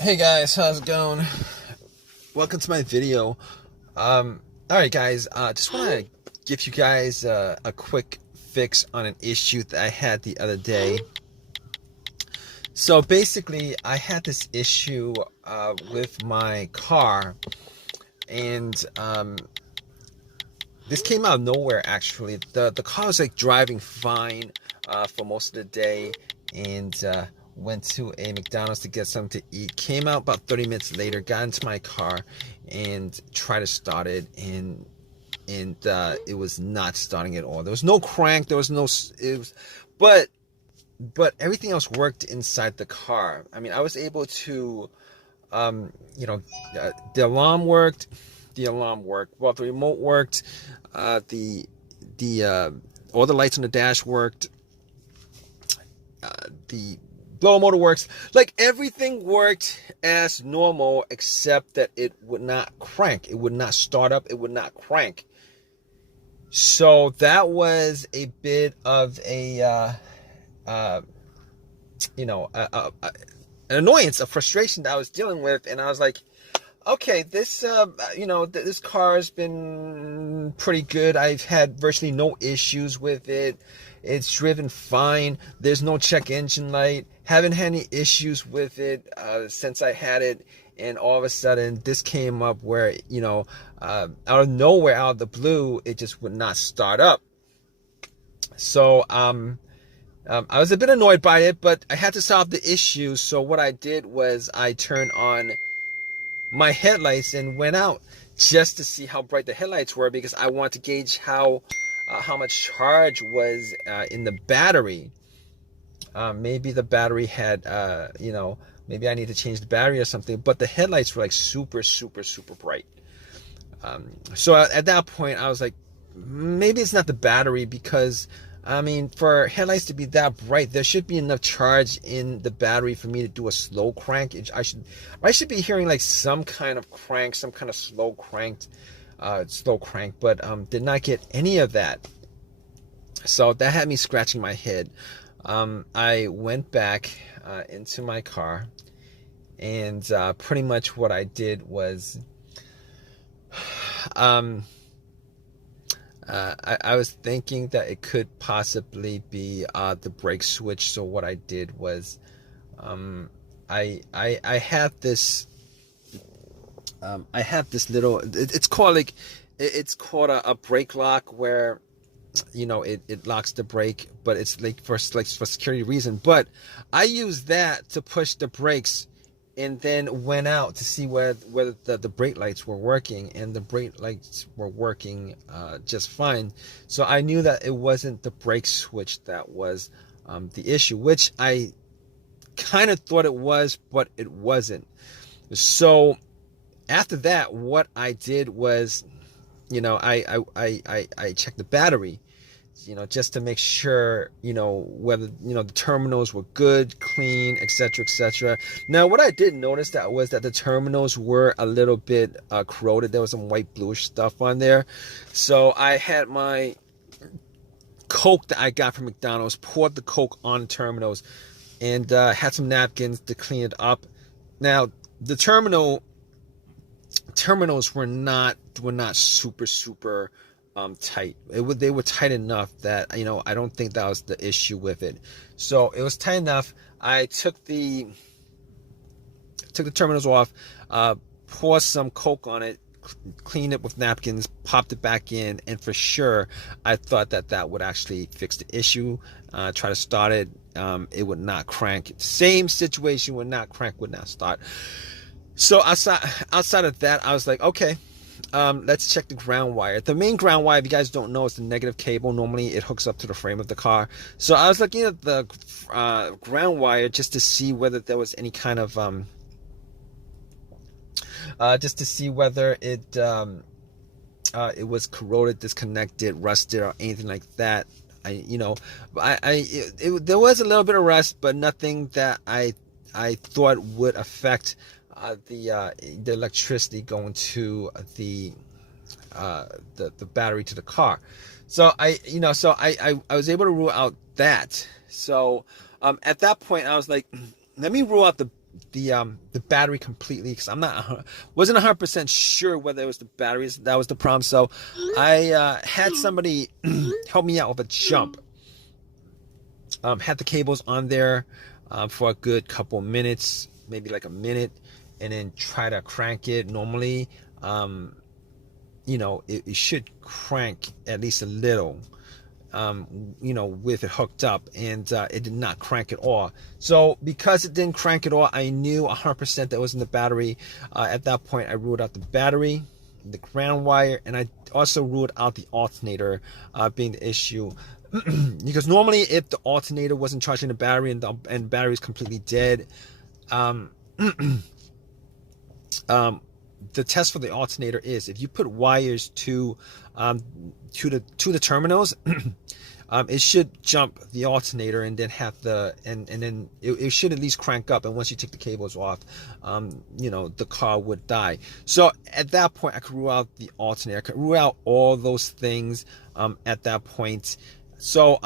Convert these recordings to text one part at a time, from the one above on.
Hey guys, how's it going? Welcome to my video. Alright guys, just want to give you guys a quick fix on an issue that I had the other day. So basically, I had this issue with my car, and this came out of nowhere actually. The car was like driving fine for most of the day, and went to a McDonald's to get something to eat. Came out about 30 minutes later, got into my car and tried to start it, and it was not starting at all. There was no crank, there was no but everything else worked inside the car. I mean, I was able to you know, the alarm worked. The alarm worked. Well, the remote worked. The all the lights on the dash worked. The blower motor works. Like everything worked as normal, except that it would not crank. It would not start up. It would not crank. So that was a bit of a an annoyance, a frustration that I was dealing with, and I was like, okay, this this car has been pretty good. I've had virtually no issues with it. It's driven fine. There's no check engine light. Haven't had any issues with it since I had it. And all of a sudden, this came up where, out of nowhere, out of the blue, it just would not start up. So I was a bit annoyed by it, but I had to solve the issue. So what I did was I turned on my headlights and went out just to see how bright the headlights were, because I wanted to gauge how much charge was in the battery. Maybe the battery had, maybe I need to change the battery or something. But the headlights were like super, super, super bright. So at that point, I was like, maybe it's not the battery, because I mean, for headlights to be that bright, there should be enough charge in the battery for me to do a slow crank. I should be hearing like some kind of crank, some kind of slow crank, but did not get any of that. So that had me scratching my head. I went back into my car, and pretty much what I did was, I was thinking that it could possibly be the brake switch. So what I did was, I had this little, it's called a brake lock, where it locks the brake, but it's like for security reason. But I used that to push the brakes, and then went out to see whether the brake lights were working, and the brake lights were working just fine. So I knew that it wasn't the brake switch that was the issue, which I kind of thought it was, but it wasn't. So after that, what I did was, I checked the battery, just to make sure, whether, the terminals were good, clean, etc., etc. Now, what I did notice was that the terminals were a little bit corroded. There was some white bluish stuff on there. So I had my Coke that I got from McDonald's, poured the Coke on the terminals, and had some napkins to clean it up. Now, the terminals were not super super tight. They were tight enough that I don't think that was the issue with it. So it was tight enough. I took the terminals off, poured some Coke on it, cleaned it with napkins, popped it back in, and for sure I thought that would actually fix the issue. Try to start it, it would not crank. Same situation, would not crank, would not start. So outside of that, I was like, okay, let's check the ground wire. The main ground wire, if you guys don't know, is the negative cable. Normally it hooks up to the frame of the car. So I was looking at the ground wire just to see whether there was any kind of just to see whether it was corroded, disconnected, rusted, or anything like that. There was a little bit of rust, but nothing that I thought would affect the electricity going to the battery to the car. So I was able to rule out that. So at that point I was like, let me rule out the battery completely, because wasn't 100% sure whether it was the batteries that was the problem. So I had somebody help me out with a jump. Had the cables on there for a good couple minutes, maybe like a minute, and then try to crank it. Normally, it should crank at least a little, with it hooked up, and it did not crank at all. So because it didn't crank at all, I knew 100% that was in the battery. At that point, I ruled out the battery, the ground wire, and I also ruled out the alternator being the issue. Because normally, if the alternator wasn't charging the battery and the battery is completely dead, the test for the alternator is if you put wires to the terminals, it should jump the alternator and then have and then it should at least crank up. And once you take the cables off, the car would die. So at that point, I could rule out the alternator. I could rule out all those things at that point. So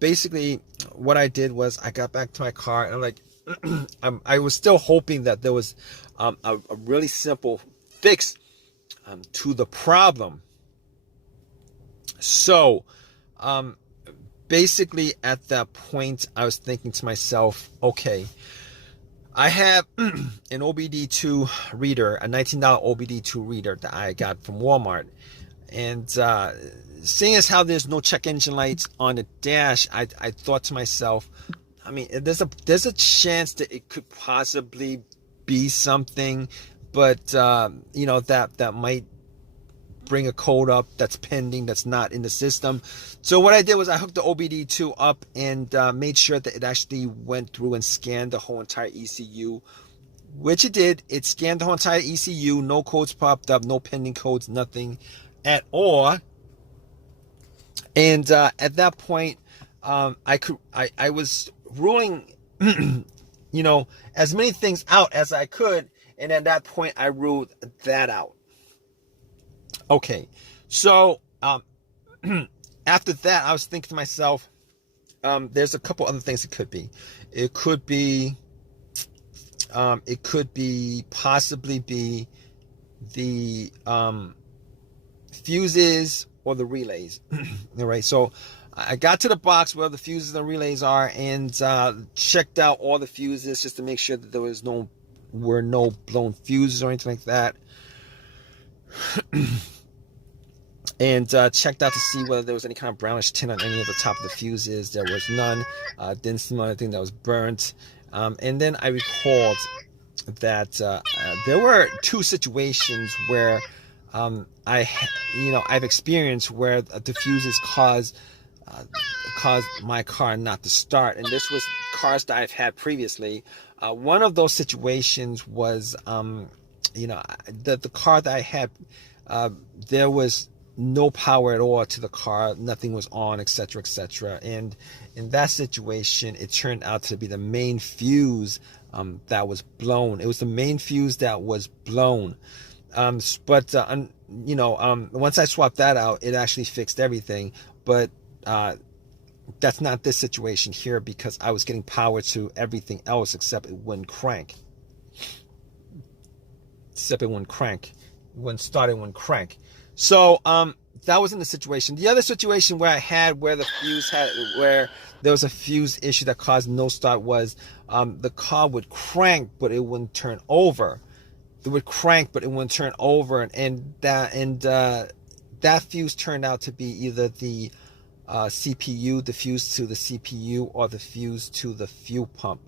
basically, what I did was I got back to my car, and I'm like, I was still hoping that there was a really simple fix to the problem. So basically, at that point, I was thinking to myself, okay, I have an OBD2 reader, a $19 OBD2 reader that I got from Walmart, and seeing as how there's no check engine lights on the dash, I thought to myself, I mean, there's a chance that it could possibly be something, but that might bring a code up that's pending, that's not in the system. So what I did was I hooked the OBD2 up and made sure that it actually went through and scanned the whole entire ECU, which it did. It scanned the whole entire ECU. No codes popped up, no pending codes, nothing at all. And at that point, I was ruling, as many things out as I could. And at that point, I ruled that out. Okay, so after that, I was thinking to myself, there's a couple other things it could be. It could possibly be the fuses or the relays. All right, so I got to the box where the fuses and relays are, and checked out all the fuses just to make sure that there were no blown fuses or anything like that. And checked out to see whether there was any kind of brownish tint on any of the top of the fuses. There was none. Didn't see anything that was burnt. And then I recalled that there were two situations where I've experienced where the fuses caused my car not to start, and this was cars that I've had previously. One of those situations was the car that I had, there was no power at all to the car, nothing was on, etc., etc. And in that situation, it turned out to be the main fuse that was blown. It was the main fuse that was blown. But once I swapped that out, it actually fixed everything. But that's not this situation here, because I was getting power to everything else except it wouldn't crank. Except it wouldn't crank. It wouldn't start, it wouldn't crank. So that wasn't the situation. The other situation where where there was a fuse issue that caused no start was the car would crank, but it wouldn't turn over. It would crank, but it wouldn't turn over, and that fuse turned out to be either the CPU, the fuse to the CPU, or the fuse to the fuel pump.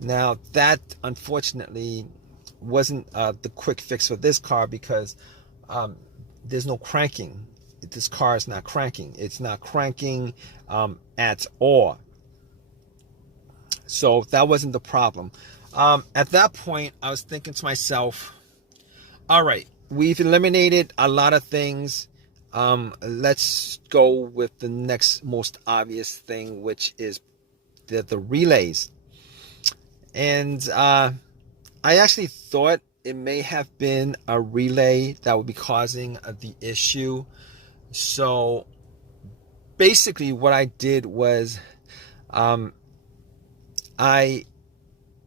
Now that unfortunately wasn't the quick fix for this car, because there's no cranking. This car is not cranking. It's not cranking at all. So that wasn't the problem. At that point, I was thinking to myself, all right, we've eliminated a lot of things. Let's go with the next most obvious thing, which is the relays. And I actually thought it may have been a relay that would be causing the issue. So basically what I did was I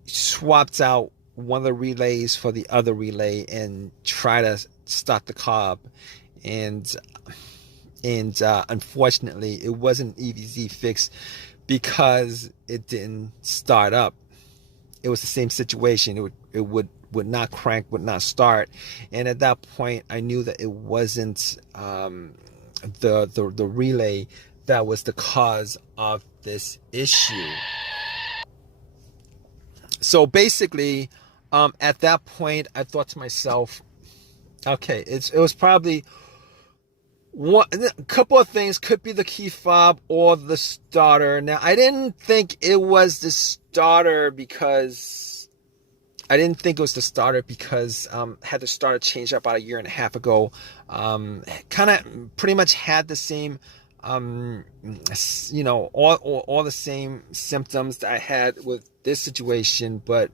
swapped out one of the relays for the other relay and try to start the car up. And unfortunately, it wasn't an easy fix because it didn't start up. It was the same situation. It would not crank, would not start. And at that point, I knew that it wasn't the relay that was the cause of this issue. So basically, at that point, I thought to myself, okay, it was probably a couple of things. Could be the key fob or the starter. Now, I didn't think it was the starter because I had the starter changed up about a year and a half ago. Kind of pretty much had the same, all the same symptoms that I had with this situation, but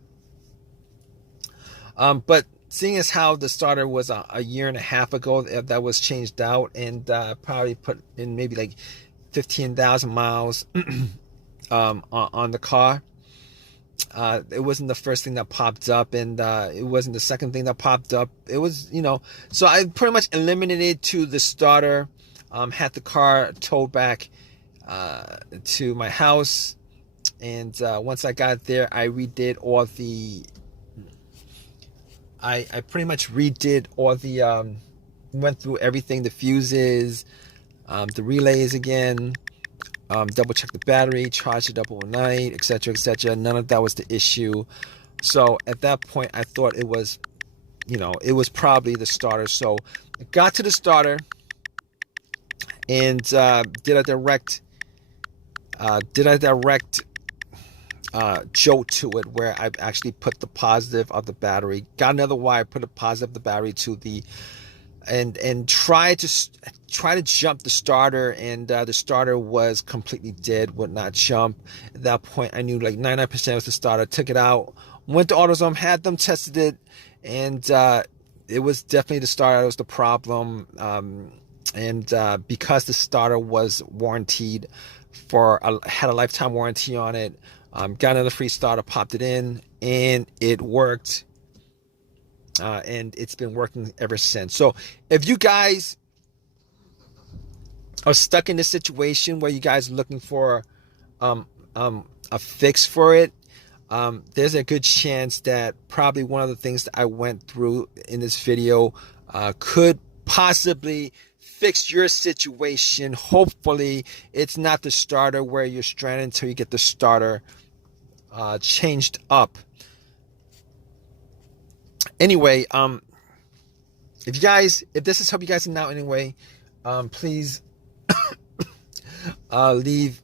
seeing as how the starter was a year and a half ago that was changed out, and probably put in maybe like 15,000 miles on the car. It wasn't the first thing that popped up, and it wasn't the second thing that popped up. It was, so I pretty much eliminated to the starter, had the car towed back to my house, and once I got there, I redid all the I pretty much redid all the went through everything, the fuses, the relays again, double checked the battery, charged it up overnight, etc., etc. None of that was the issue. So at that point, I thought it was, it was probably the starter. So I got to the starter and did a direct jolt to it, where I actually put the positive of the battery, got another wire, put a positive of the battery to the, and try to jump the starter, and the starter was completely dead, would not jump. At that point, I knew like 99% was the starter. Took it out, went to AutoZone, had them tested it, and it was definitely the starter that was the problem. And because the starter was warranted had a lifetime warranty on it, got another free starter, popped it in, and it worked. And it's been working ever since. So if you guys are stuck in this situation where you guys are looking for a fix for it, there's a good chance that probably one of the things that I went through in this video could possibly fix your situation. Hopefully it's not the starter where you're stranded until you get the starter changed up. Anyway, if this has helped you guys out anyway, please leave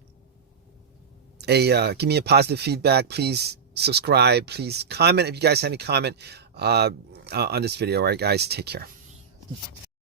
give me a positive feedback. Please subscribe. Please comment if you guys have any comment on this video. All right, guys, take care.